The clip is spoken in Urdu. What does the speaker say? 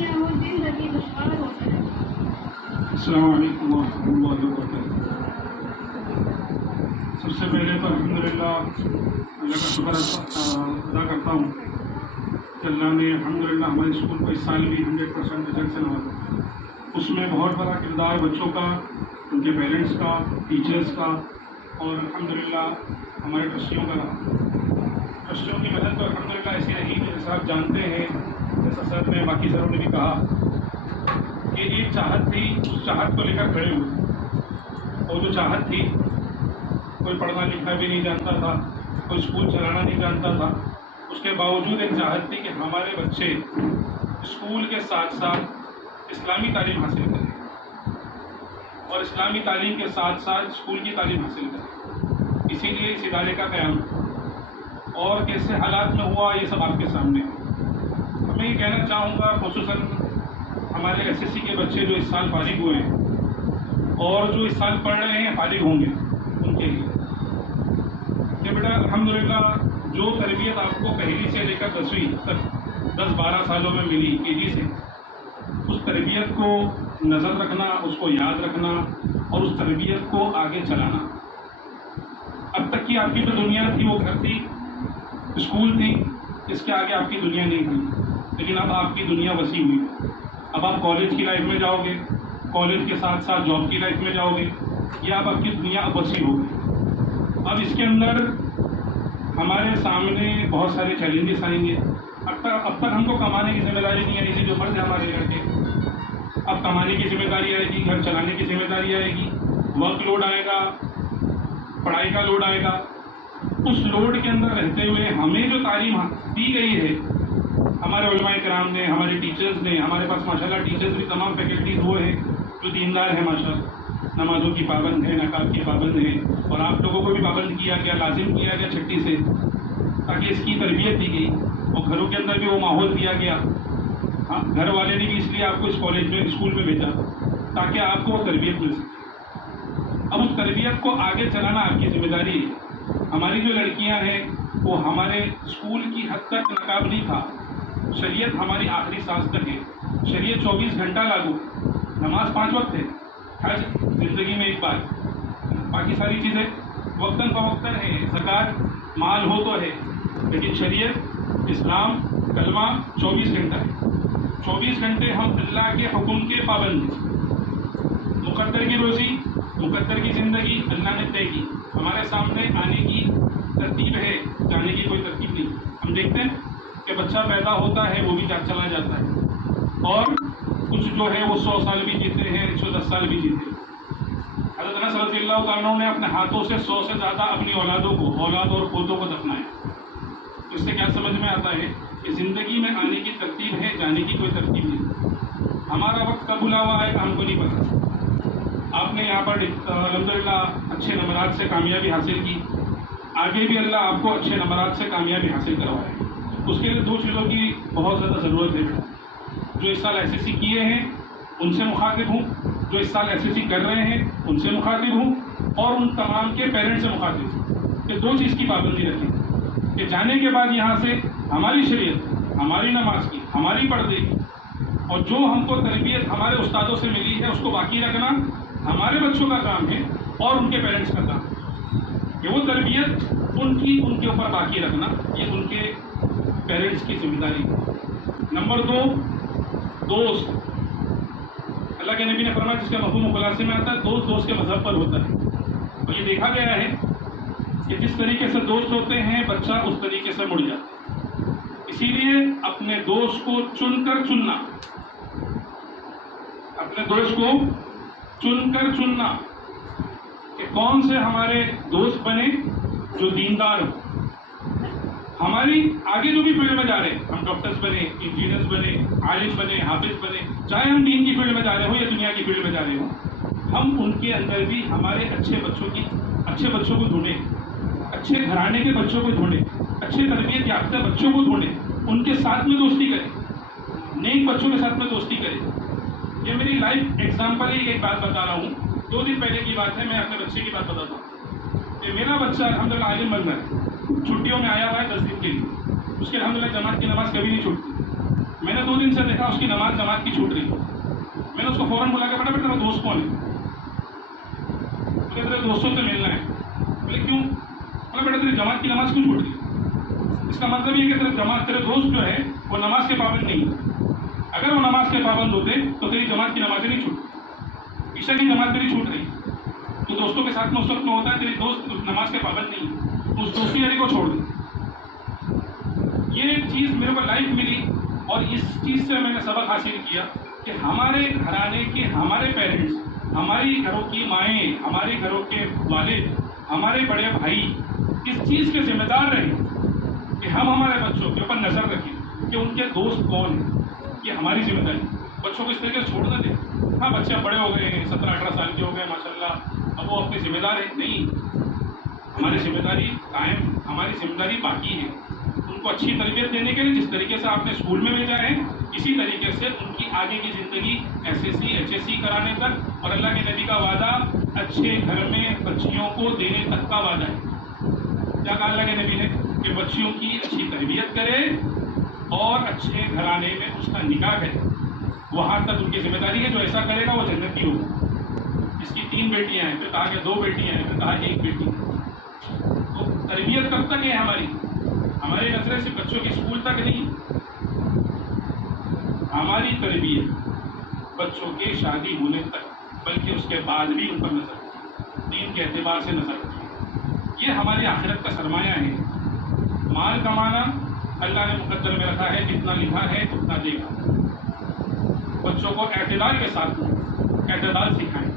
لڑکیاں ہوں زندگی دشوار ہو جائے. السلام علیکم ورحمۃ اللہ وبرکاتہ. سب سے پہلے تو الحمدللہ اللہ کا شکر ادا کرتا ہوں کہ اللہ نے الحمدللہ ہمارے اسکول کو اس سال بھی 100% رزلٹ سے نوازا. اس میں بہت بڑا کردار بچوں کا، ان کے پیرنٹس کا، ٹیچرس کا اور الحمدللہ ہمارے ٹرسٹیوں کا رہا. ٹرسٹیوں کی مدد تو الحمدللہ ایسی رہی کہ جیسا آپ جانتے ہیں، جیسا سر نے باقی سروں نے بھی کہا کہ ایک چاہت تھی، اس چاہت کو لے کر کھڑے ہوئے. اور جو چاہت تھی، کوئی پڑھنا لکھنا بھی نہیں جانتا تھا، کوئی اسکول چلانا نہیں جانتا تھا، اس کے باوجود ایک چاہت تھی کہ ہمارے بچے اسکول کے ساتھ ساتھ اسلامی تعلیم حاصل کریں اور اسلامی تعلیم کے ساتھ ساتھ اسکول کی تعلیم حاصل کریں. اسی لیے اس ادارے کا قیام اور کیسے حالات میں ہوا یہ سب آپ کے سامنے ہے. میں یہ کہنا چاہوں گا خصوصاً ہمارے ایس ایس سی کے بچے جو اس سال فارغ ہوئے ہیں اور جو اس سال پڑھ رہے ہیں فارغ ہوں گے، ان کے لیے کہ بیٹا الحمدللہ جو تربیت آپ کو پہلی سے لے کر 10ویں تک 10-12 سالوں میں ملی KG سے، اس تربیت کو نظر رکھنا، اس کو یاد رکھنا اور اس تربیت کو آگے چلانا. اب تک کی آپ کی جو دنیا تھی وہ گھر تھی، اسکول تھی، اس کے آگے آپ کی دنیا نہیں تھی. لیکن اب آپ کی دنیا وسیع ہوئی. اب آپ کالج کی لائف میں جاؤ گے، کالج کے ساتھ ساتھ جاب کی لائف میں جاؤ گے، یا اب آپ کی دنیا اب وسیع ہوگی. اب اس کے اندر ہمارے سامنے بہت سارے چیلنجز آئیں گے. اب تک ہم کو کمانے کی ذمہ داری نہیں آئی تھی، جو مرد ہے ہمارے لڑکے. اب کمانے کی ذمہ داری آئے گی، گھر چلانے کی ذمہ داری آئے گی، ورک لوڈ آئے گا، پڑھائی کا لوڈ آئے گا. اس لوڈ کے اندر رہتے ہوئے ہمیں جو تعلیم دی گئی ہے ہمارے علماء کرام نے، ہمارے ٹیچرز نے، ہمارے پاس ماشاءاللہ ٹیچرز بھی تمام فیکلٹیز وہ ہیں جو دیندار ہیں ماشاءاللہ، نمازوں کی پابند ہیں، نقاب کی پابند ہیں، اور آپ لوگوں کو بھی پابند کیا گیا، لازم کیا گیا چھٹی سے، تاکہ اس کی تربیت دی گئی اور گھروں کے اندر بھی وہ ماحول دیا گیا. ہاں، گھر والے نے بھی اس لیے آپ کو اس کالج میں، اسکول میں بھیجا تاکہ آپ کو وہ تربیت مل سکے. اب اس تربیت کو آگے چلانا آپ کی ذمہ داری ہے. ہماری جو لڑکیاں ہیں وہ ہمارے اسکول کی حد تک نقاب نہیں تھا، شریعت ہماری آخری سانس تک ہے. شریعت 24 گھنٹہ لاگو، نماز 5 وقت ہے، حج زندگی میں ایک بار، باقی ساری چیزیں وقتاً فوقتاً ہے. زکوٰۃ مال ہو تو ہے، لیکن شریعت، اسلام، کلمہ 24 گھنٹہ ہے. 24 گھنٹے ہم اللہ کے حکم کے پابند ہیں. مقدر کی روزی، مقدر کی زندگی اللہ نے طے کی. ہمارے سامنے آنے کی ترتیب ہے، جانے کی کوئی ترتیب نہیں. ہم دیکھتے ہیں کہ بچہ پیدا ہوتا ہے وہ بھی چلا جاتا ہے، اور کچھ جو ہے وہ 100 سال بھی جیتے ہیں، 110 سال بھی جیتے ہیں. حضرت انس رضی اللہ تعالیٰ نے اپنے ہاتھوں سے 100 سے زیادہ اپنی اولادوں کو، اولاد اور پوتوں کو دفنایا. اس سے کیا سمجھ میں آتا ہے کہ زندگی میں آنے کی ترتیب ہے، جانے کی کوئی ترتیب نہیں. ہمارا وقت کب بلا ہوا ہے ہم کو نہیں پتا. آپ نے یہاں پر الحمدللہ اچھے نمبرات سے کامیابی حاصل کی، آگے بھی اللہ آپ کو اچھے نمبرات سے کامیابی حاصل کروائے. اس کے لیے 2 چیزوں کی بہت زیادہ ضرورت ہے. جو اس سال ایس ایس سی کیے ہیں ان سے مخاطب ہوں، جو اس سال ایس ایس سی کر رہے ہیں ان سے مخاطب ہوں، اور ان تمام کے پیرنٹس سے مخاطب ہوں کہ 2 چیز کی پابندی رکھیں کہ جانے کے بعد یہاں سے ہماری شریعت، ہماری نماز کی، ہماری پردے کی، اور جو ہم کو تربیت ہمارے استادوں سے ملی ہے اس کو باقی رکھنا ہمارے بچوں کا کام ہے اور ان کے پیرنٹس کا کام ہے کہ وہ تربیت ان کے اوپر باقی رکھنا، یہ ان کے پیرنٹس کی ذمہ داری ہے. نمبر 2، دوست. اللہ کے نبی نے فرمایا جس کا مفہوم خلاصے میں آتا ہے، دوست کے مذہب پر ہوتا ہے. اور یہ دیکھا گیا ہے کہ جس طریقے سے دوست ہوتے ہیں بچہ اس طریقے سے مڑ جاتا ہے. اسی لیے اپنے دوست کو چن کر چننا، اپنے دوست کو چن کر چننا کہ کون سے ہمارے دوست بنے جو دیندار ہو. ہماری آگے جو بھی فیلڈ میں جا رہے ہیں، ہم ڈاکٹرز بنے، انجینئرز بنے، عالم بنے، حافظ بنے، چاہے ہم دین کی فیلڈ میں جا رہے ہوں یا دنیا کی فیلڈ میں جا رہے ہوں، ہم ان کے اندر بھی ہمارے اچھے بچوں کو ڈھونڈیں، اچھے گھرانے کے بچوں کو ڈھونڈیں، اچھے تربیت یافتہ بچوں کو ڈھونڈیں، ان کے ساتھ میں دوستی کریں، نیک بچوں کے ساتھ میں دوستی کریں. یہ میری لائف ایگزامپل ہی ایک بات بتا رہا ہوں. 2 دن پہلے کی بات ہے، میں اپنے بچے کی بات بتاتا ہوں کہ میرا بچہ الحمدللہ عالم بن رہا ہے، چھٹیوں میں آیا ہوا ہے 10 دن کے لیے. اس کے الحمدللہ جماعت کی نماز کبھی نہیں چھوٹتی. میں نے 2 دن سے دیکھا اس کی نماز جماعت کی چھوٹ رہی. میں نے اس کو فوراً بولا کہ بیٹا تیرا دوست کون ہے؟ تیرے دوستوں سے ملنا ہے. بولے کیوں؟ بولا بیٹا تیری جماعت کی نماز کیوں چھوٹ رہی؟ اس کا مطلب یہ کہ تیرے دوست جو ہے وہ نماز کے پابند نہیں ہے. اگر وہ نماز کے پابند ہوتے تو تیری جماعت کی نمازیں نہیں چھوٹتی. عشاء کی جماعت تیری چھوٹ رہی. تو دوستوں کے ساتھ میں اس وقت میں ہوتا ہے تیری دوست نماز کے پابند نہیں ہے، اس دوستی یاری کو چھوڑ دے. یہ چیز میرے کو لائف ملی اور اس چیز سے میں نے سبق حاصل کیا کہ ہمارے گھرانے کے ہمارے پیرنٹس، ہماری گھروں کی مائیں، ہمارے گھروں کے والد، ہمارے بڑے بھائی اس چیز کے ذمہ دار رہیں کہ ہم ہمارے بچوں کے اوپر نظر رکھیں کہ ان کے دوست کون ہیں. یہ ہماری ذمہ داری. بچوں کو اس طریقے سے چھوڑ نہ دیں. ہاں بچے بڑے ہو گئے ہیں، 17-18 سال کے ہو گئے ماشاء اللہ، اب وہ اپنی ذمہ دار ہے. نہیں، ہماری ذمہ داری قائم، ہماری ذمہ داری باقی ہے. ان کو اچھی تربیت دینے کے لیے جس طریقے سے آپ نے اسکول میں بھیجا ہے اسی طریقے سے ان کی آگے کی زندگی SSC HSC کرانے تک، اور اللہ کے نبی کا وعدہ اچھے گھر میں بچیوں کو دینے تک کا وعدہ ہے. کیا کہا اللہ کے نبی نے؟ کہ بچیوں کی اچھی تربیت کرے اور اچھے گھرانے میں اس کا نکاح کرے. وہاں تک ان کی ذمہ داری ہے. جو ایسا کرے گا وہ جنتی ہوگا. اس کی 3 بیٹیاں ہیں، پھر کہا کہ 2 بیٹیاں ہیں، پھر کہا 1 بیٹی. تو تربیت کب تک ہے ہماری نظریں صرف بچوں کی اسکول تک نہیں. ہماری تربیت بچوں کے شادی ہونے تک، بلکہ اس کے بعد بھی ان پر نظر رکھیں، دین کے اعتبار سے نظر رکھیں. یہ ہماری آخرت کا سرمایہ ہے. مال کمانا اللہ نے مقدر میں رکھا ہے، جتنا لکھا ہے اتنا دے گا. بچوں کو اعتدال کے ساتھ اعتدال سکھائیں.